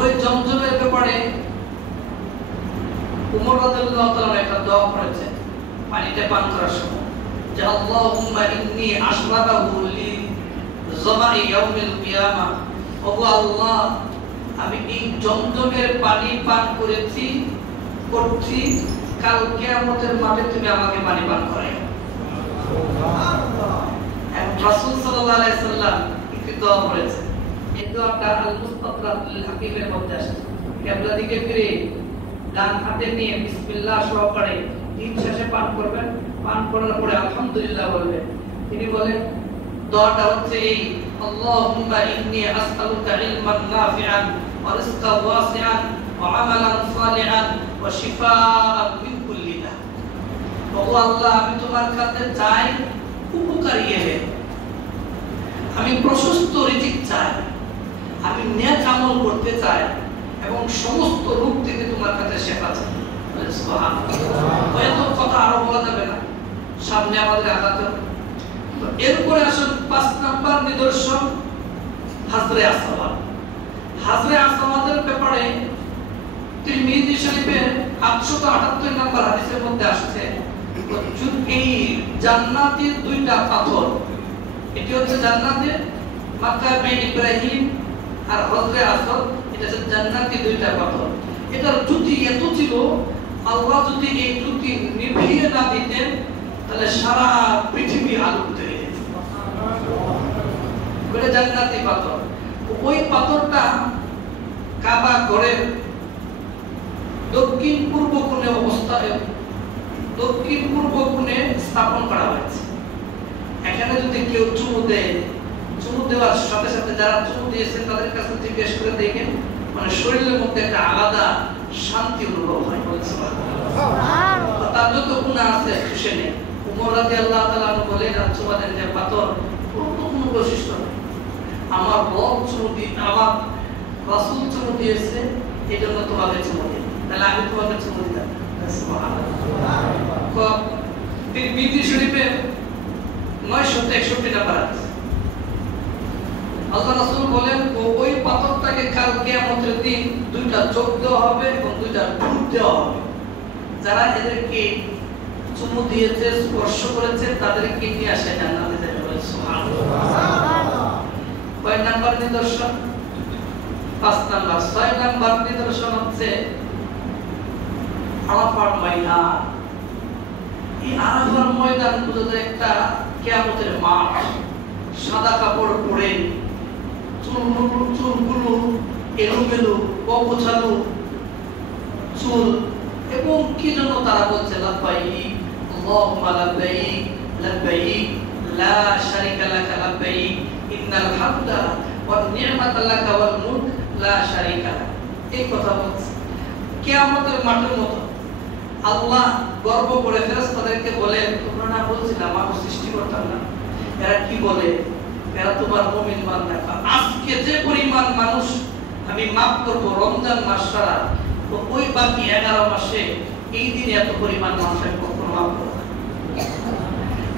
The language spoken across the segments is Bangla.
ওই জমজমের ব্যাপারে উমর রাদিয়াল্লাহু তাআলা একটা দোয়া করেছেন পানিটা পান করার সময়, যে আল্লাহুম্মা ইন্নী আশরাবাহু লি যামাই ইয়াউমিল কিয়ামা, ওগো আল্লাহ আমি এই জমজমের পানি পান করছি কাল কিয়ামতের মাঠে তুমি আমাকে পানি পান করাইও। সুবহানাল্লাহ। এবং রাসূল সাল্লাল্লাহু আলাইহি সাল্লাম একটি দোয়া করেছেন, এই দোয়াটা আল মুস্তাদরাকুল হাকিমের মধ্যে আছে। কিবলা দিকে ফিরে ডান হাতে নিয়ে বিসমিল্লাহ সহকারে তিন শেষে পান করবেন, পান করার পরে আলহামদুলিল্লাহ বলবেন। তিনি বলেন দোয়াটা হচ্ছে এই, আল্লাহুম্মা ইন্নী আসআলুকা ইলমান নাফিআন ওয়া রিজকান ওয়াসিআন ওয়া আমালান সালিহান ওয়া শিফাআন মিন কুল্লি দা। ওগো আল্লাহ আমি তোমার কাছে চাই উপকারী ইলম, আমি প্রশস্ত রিজিক চাই, আমি নেক আমল করতে চাই এবং সমস্ত রোগ থেকে তোমার কাছে শেফা চাই। সুবহানাল্লাহ। এত কথা আরো বলা যাবে না, সামনে আমাদের আগাতে হবে। এরপরে আসুন 5 নাম্বার নিদর্শন হাজরে আসওয়াদ। হাজরে আসওয়াদের ব্যাপারে তিরমিজি শরীফের 878 নাম্বার হাদিসের মধ্যে আসছে, এই জান্নাতের দুইটা পাথর, এটি হচ্ছে জান্নাতে মাকাম ইব্রাহিম আর হাজরে আসওয়াদ, এটা হচ্ছে জান্নাতি দুইটা পাথর। এটার জ্যোতি এত ছিল, আল্লাহ যদি এই জ্যোতি নিভিয়ে না দিতেন তাহলে সারা পৃথিবী আলোকিত হয়ে যেত। ওটা জান্নাতি পাথর। ওই পাথরটা কাবা ঘরের দক্ষিণ পূর্ব কোণে স্থাপন করা হয়েছে। এখানে যদি কেউ চুমু দেয়, চুমু দেওয়ার সাথে সাথে যারা চুমু দিয়েছেন তাদের কাছে জিজ্ঞেস করে দেখেন, মানে শরীরের মধ্যে একটা আলাদা শান্তি অনুভব হয়। তার যত গুনাহ আছে খুশি নেই। উমর রাদিয়াল্লাহু তাআলা বলেন, রাসূলের যে পাথর কোনো বৈশিষ্ট্য নেই, আমার রব চুমু দিয়ে, আমার রাসূল চুমু দিয়েছে, এই জন্য তোমাকে চুমু দিই, তাহলে আমি তোমাকে চুমু দিতাম। সুবহানাল্লাহ। তিরমিজি শরীফে 961 নাম্বার আছে, আল্লাহ রাসূল বলেন ওই পাথরটাকে কাল কিয়ামতের দিন দুইটা চোখ দেওয়া হবে এবং দুইটা ঠোঁট দেওয়া হবে। যারা এদেরকে চুমু দিয়েছে, স্পর্শ করেছে, তাদেরকে নিয়ে আসে জান্নাতে যেতে বলে। সুবহানাল্লাহ। কয় নাম্বার নিদর্শন? 5 নাম্বার। 6 নাম্বার নিদর্শন হচ্ছে আরাফার ময়দান। এই আরাফার ময়দান বোঝা একটা কিয়ামতের মাঠ, সাদা কাপড় পরে চুলগুলো এলোমেলো অগোছালো চুল, এবং কি জন্য তারা বলছে লাব্বাইক আল্লাহুম্মা লাব্বাইক লাব্বাইক লা শারীকা লাকা লাব্বাইক ইন্নাল হামদা ওয়ান নি'মাতা লাকা ওয়াল মুলক লা শারীকা লাক। এই কথা বলছে কিয়ামতের মাঠের মতো। আল্লাহ গর্ব করে ফেরেশতাদেরকে বলেন, তোমরা না বলছিলা মানুষ সৃষ্টি করতাম না? এরা কি বলে? এরা তোমার মুমিন বান্দা। আজকে যে পরিমাণ মানুষ আমি মাফ করব রমজান মাস ছাড়া, তো ওই বাকি 11 মাসে এই দিনে এত পরিমাণ মানুষ আমি কখনো মাফ করব না।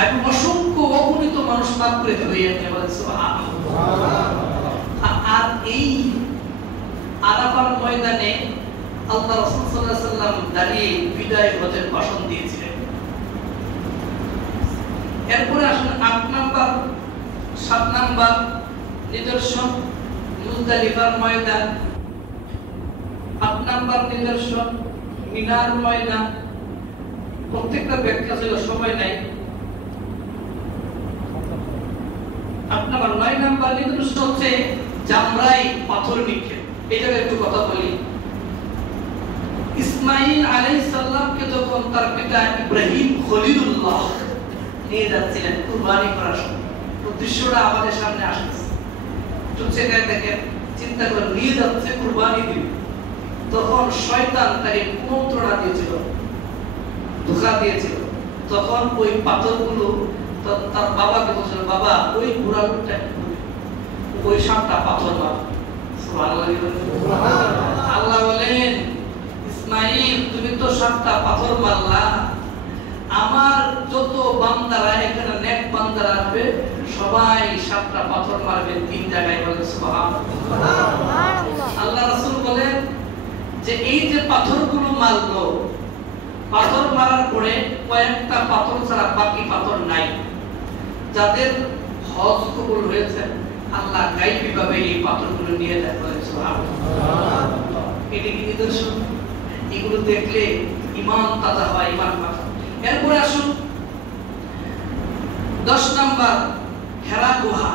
আমি অসংখ্য অগণিত মানুষ মাফ করে দেব। আর এই আরাফার ময়দানে আল্লাহ রাসূল সাল্লাল্লাহু আলাইহি ওয়াসাল্লাম দাঁড়িয়ে বিদায় হজের ভাষণ দিয়েছিলেন। এরপরে আসুন 8 নাম্বার 7 নাম্বার নিদর্শন মুজদালিফার ময়দান। 8 নাম্বার নিদর্শন মিনার ময়দান। প্রত্যেকটা ব্যাখ্যা ছিল, সময় নাই। 8 নাম্বার। 9 নাম্বার নিদর্শন হচ্ছে জামরাই পাথর নিক্ষেপ। এটা একটু কথা বলি। ইসমাঈল আলাইহিস সালামকে যখন তার পিতা ইব্রাহিম খলিলুল্লাহ নিয়ে যাচ্ছিলেন কুরবানি করার সময়, দৃশ্যটা আমাদের সামনে আসছে। তো সেটা দেখে চিন্তা করে নিয়ে যাচ্ছে কুরবানি দিবে, তখন শয়তান তাকে কুমন্ত্রণা দিয়েছিল, ধোঁকা দিয়েছিল। তখন ওই পাথরগুলো তার বাবাকে বলছিল, বাবা ওই ঘোড়া লোকটা ওই 7টা পাথর মার। আল্লাহ বলেন, ইসমাঈল তুমি তো 7টা পাথর মারলা, আমার যত বান্দারা এখানে নেক বান্দারা আসবে সবাই 7টা পাথর মারবে 3 জায়গায়। বলে সুবহানাল্লাহ। আল্লাহ রাসূল যে এই যে পাথরগুলো মারলো, পাথর মারার পরে কয়েকটা পাথর ছাড়া বাকি পাথর নাই। যাদের হজ কবুল হয়েছে আল্লাহ গায়বী ভাবে এই পাথরগুলো নিয়ে যায়। সুবহানাল্লাহ। এটা কি নিদর্শন? এগুলো দেখলে ঈমান তাজা হয়, ঈমান বাড়ে। এরপরে আসুন 10 নাম্বার, হেরা গুহা।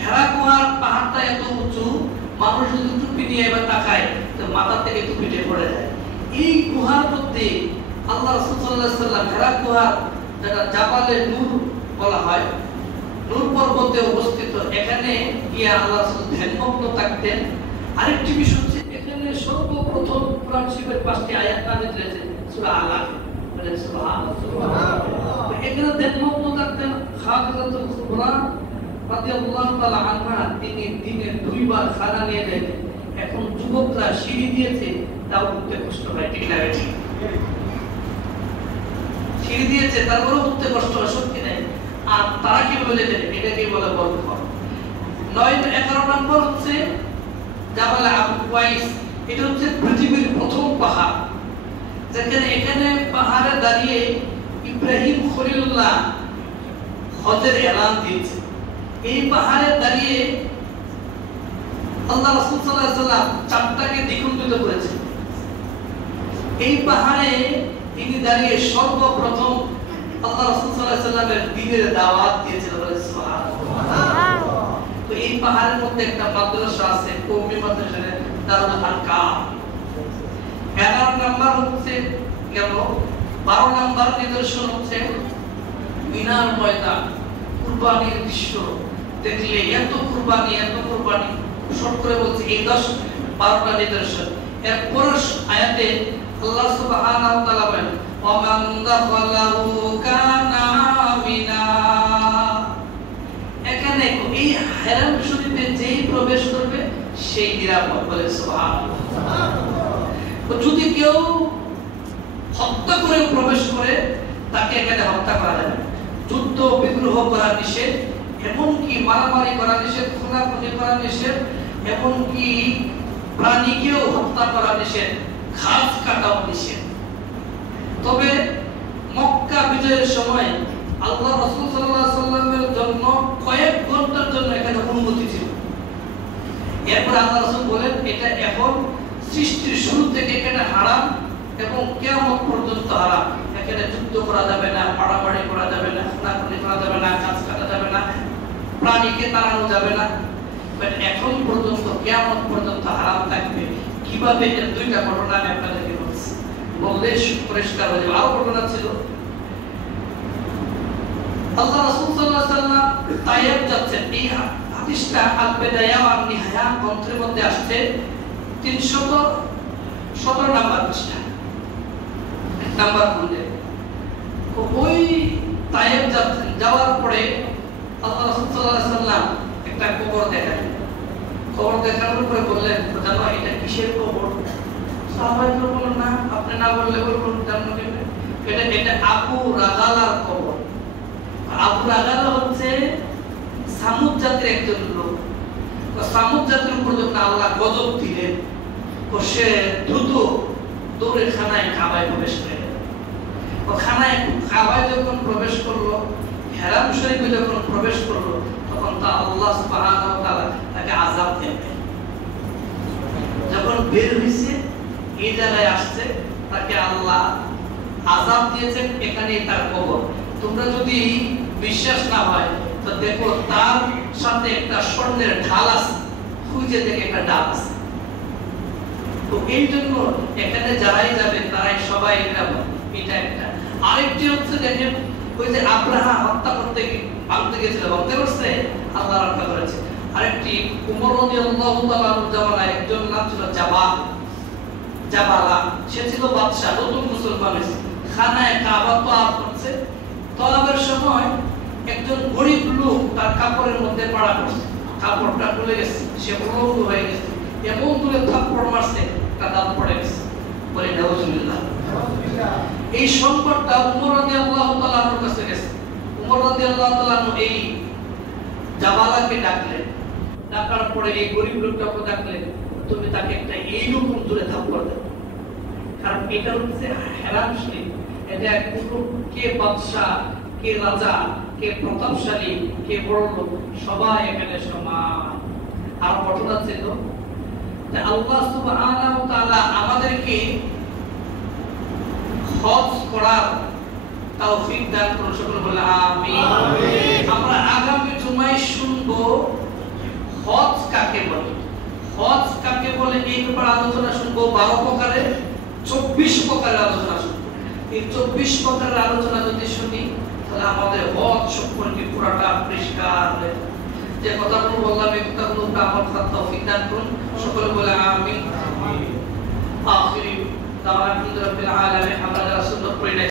হেরা গুহার পাহাড়টা এত উঁচু, মানুষ যদি টুপি নিয়ে এবার তাকায় তো মাথা থেকে টুপিটা পড়ে যায়। এই গুহার মধ্যে আল্লাহ রাসূল সাল্লাল্লাহু আলাইহি ওয়াসাল্লাম হেরা গুহার, যেটা জাবালে নূর বলা হয়, নূর পর্বতে অবস্থিত, এখানে গিয়ে আল্লাহ রাসূল ধ্যানমগ্ন থাকতেন। আরেকটি বিষয় হচ্ছে এখানে সর্বপ্রথম কোরআন শরীফের 5টি আয়াত নাযিল হয়েছে সূরা আলাক। বলেন সুবহানাল্লাহ। এখানে ধ্যানমগ্ন থাকতেন। খাদিজাতুল কুবরা রাদিয়াল্লাহু তাআলা আনহা তিনি দিনে 2 বার খানা নিয়ে যেতেন। এখন যুবকরা সিঁড়ি দিয়েছে, তাও উঠতে কষ্ট হয়, ঠিক না? সিঁড়ি দিয়েছে তারপরে উঠতে কষ্ট হয়, শক্তি নেই। আর তারা কি বলে যেতেন, এটাকেই বলে বরফ। 11 নম্বর হচ্ছে জাবাল আবু কুবাইস। এটা হচ্ছে পৃথিবীর প্রথম পাহাড়, যেখানে এখানে পাহাড়ে দাঁড়িয়ে ইব্রাহিম খলিলুল্লাহ হজের এলান দিয়েছে। এই পাহাড়ে দাঁড়িয়ে আল্লাহ রাসূল সাল্লাল্লাহু আলাইহি ওয়াসাল্লাম চাঁদটাকে দ্বিখণ্ডিত করেছেন। এই পাহাড়ে তিনি দাঁড়িয়ে সর্বপ্রথম আল্লাহ রাসূল সাল্লাল্লাহু আলাইহি ওয়াসাল্লামের দ্বীনের দাওয়াত দিয়েছিলেন। সুবহানাল্লাহ। তো এই পাহাড়ের মধ্যে একটা মাদ্রাসা আছে, কওমি মাদ্রাসা, দারুল আরকাম। 11 নাম্বার হচ্ছে গেল। 12 নাম্বার নিদর্শন হচ্ছে মিনার ময়দান। কুরবানির দৃশ্য দেখলে এত কুরবানি, এত কুরবানি। শর্ট করে বলছি এই 10-12টা নিদর্শন। এরপর আয়াতে আল্লাহ সুবহানাহু ওয়া তাআলা বলেন, ওয়া মান দাখালাহু কানা আমিনা। এখানে এই হারাম শরীফে যেই প্রবেশ করবে সেই নিরাপদ। বলে সুবহানাল্লাহ। তো যদি কেউ হত্যা করে প্রবেশ করে তাকে এখানে হত্যা করা যাবে। যুদ্ধ বিগ্রহ করা নিষেধ, এমনকি মারামারি করা নিষেধ, খুনাখুনি করা নিষেধ, এমনকি প্রাণীকেও হত্যা করা নিষেধ, ঘাস কাটাও নিষেধ। তবে মক্কা বিজয়ের সময় আল্লাহ রাসূল সাল্লাল্লাহু আলাইহি ওয়াসাল্লামের জন্য কয়েক ঘন্টার জন্য এখানে অনুমতি ছিল। এরপর আল্লাহ রাসূল বলেন এটা এখন সৃষ্টির শুরু থেকে এখানে হারাম এবং কিয়ামত পর্যন্ত হারাম। এখানে যুদ্ধ করা যাবে না, মারামারি করা যাবে না, খুনাখুনি করা যাবে না, ঘাস কাটা যাবে না, প্রাণীকে তাড়ানো যাবে না। বাট এখন পর্যন্ত কিয়ামত পর্যন্ত হারাম থাকবে। কিভাবে? এর 2টা ঘটনা আমি আপনাদেরকে বলছি, বললে পরিষ্কার হয়ে যাবে। আরো ঘটনা ছিল। আল্লাহ রাসূল সাল্লাল্লাহু আলাইহি ওয়াসাল্লাম তায়েব যাচ্ছেন। এই হাদিসটা আল বিদায়া ওয়ান নিহায়া গ্রন্থের মধ্যে আসছে 317 নাম্বার পৃষ্ঠা, 1 নাম্বার খণ্ডে। তো ওই তায়েব যাচ্ছেন, যাওয়ার পরে আল্লাহ রাসূল সাল্লাল্লাহু আলাইহি ওয়াসাল্লাম একটা কবর দেখালেন। কবর দেখানোর পরে বললেন, জানো এটা কিসের কবর? সাহাবায়ে বললেন, না আপনি না বললে বলুন জানো কেমনে? এটা আবু রাগালার কবর। আবু রাগালা হচ্ছে সামুদ জাতির একজন লোক। তো সামুদ জাতির উপর যখন আল্লাহ গজব দিলেন, তো সে দ্রুত দৌড়ে খানায় কাবায় প্রবেশ করে গেল। তো খানায় কাবায় যখন প্রবেশ করলো, হেরাম শরীফে যখন প্রবেশ করলো, তখন তা আল্লাহ সুবহানাহু ওয়া তাআলা তাকে আযাব দেন। যখন বের হইছে এই জায়গায় আসছে, তাকে আল্লাহ আযাব দিয়েছেন। এখানেই তার কবর। তোমরা যদি বিশ্বাস না হয় তো দেখো তার সাথে একটা স্বর্ণের ঢাল আছে, খুঁজে দেখে একটা ডাল আছে। তো এই জন্য এখানে যারাই যাবে তারাই সবাই এটা একটা। আরেকটি হচ্ছে দেখেন, ওই যে আব্রাহা হত্যা করতে ভাঙতে গেছিল, ভাঙতে করছে, আল্লাহ রক্ষা করেছে। আরেকটি উমর রাদিয়াল্লাহু তাআলা জামানায় একজন নাম ছিল জাবালা। সে ছিল বাদশা, নতুন মুসলমান হয়েছে। খানায় কাবা তওয়াফ করছে। তওয়াফের সময় একজন গরীব লোক তার কাপড়ের মধ্যে পাড়া করছে, কাপড়টা খুলে গেছে, সে উলঙ্গ হয়ে গেছে। এমন দূরে থাপ্পড় মারছে, তার দাঁত পড়ে গেছে। বলে নাউজুবিল্লাহ। এই সংকটটা উমর রাদিয়াল্লাহু তাআলার কাছে গেছে। উমর রাদিয়াল্লাহু তাআলা এই জাবালাকে ডাকলেন। ডাকার পরে এই গরীব লোকটাকে ডাকলেন, তুমি তাকে একটা এইরকম দূরে থাপ্পড় দাও। কারণ এটা হচ্ছে হেরাম শরীফ, এটা কোনো কে বাদশাহ, কে রাজা, কে প্রতাপশালী, কে বড় লোক, সবাই এখানে সমান। আর ঘটনা ছিল যে আল্লাহ সুবহানাহু ওয়া তাআলা আমাদেরকে হজ করার তৌফিক দান করুন, সকলে বলে আমিন। আমরা আগামী জুমায় শুনবো হজ কাকে বলে, হজ কাকে বলে এই ব্যাপারে আলোচনা শুনবো। 12 প্রকারের 24 প্রকারের আলোচনা শুনবো। এই 24 প্রকারের আলোচনা যদি শুনি তাহলে আমাদের হজ সম্পর্কে পুরোটা পরিষ্কার হয়ে যাবে। যে কথাগুলো বললাম এই কথাগুলো আমার তৌফিক দান করুন, সকলে বলে আমিন। আখিরি দাওয়ানা আলহামদুলিল্লাহি রাব্বিল আলামিন। আমরা যারা সুন্নাত পড়ি